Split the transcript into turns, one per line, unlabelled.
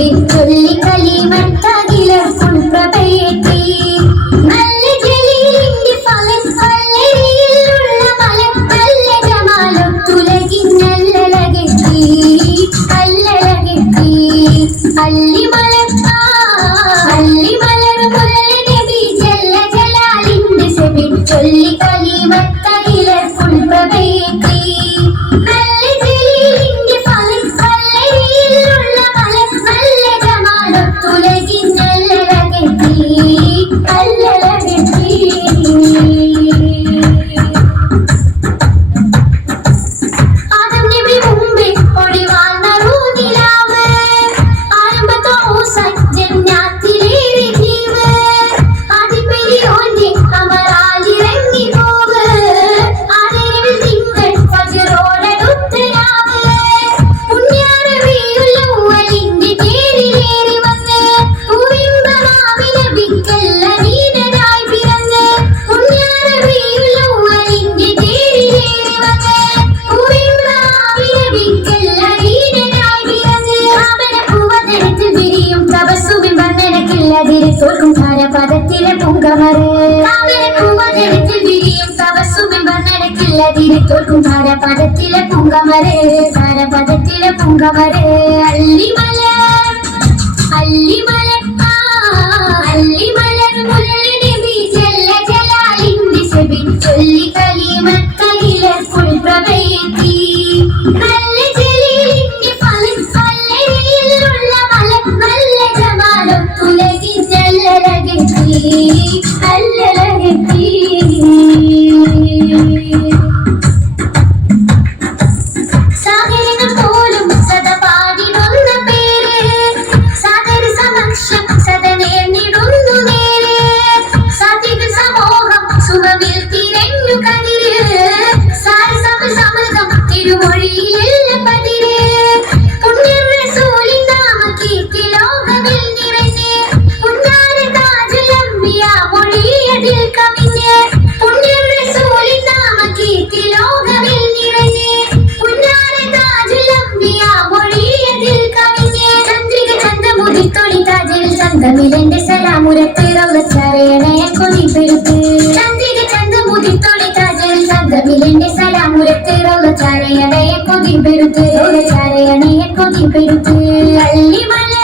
விச்சொல்லி களிமட்டா தோற்கும் பாரபதத்திலே பொங்கமரு பூவதிரத்தில் விரியும் தவசுவின் வண்ணனத்தில் அதிரை தோற்கும் பாரபதத்திலே பொங்கமரு பாரபதத்திலே பொங்கமரு அள்ளி மலர் പുരത്തിറന്ന ചരണയ കൊതിപ്പെടുത്ത് ചന്ദ്രിക ചന്ത മുതിത്തോടെ കാജൽ ചന്ദ്രമിലെന്റെ സല മുരത്തിറന്ന ചരണയ കൊതിപ്പെടുത്ത് ചരണയ കൊതിപ്പെടുത്ത് അള്ളിമല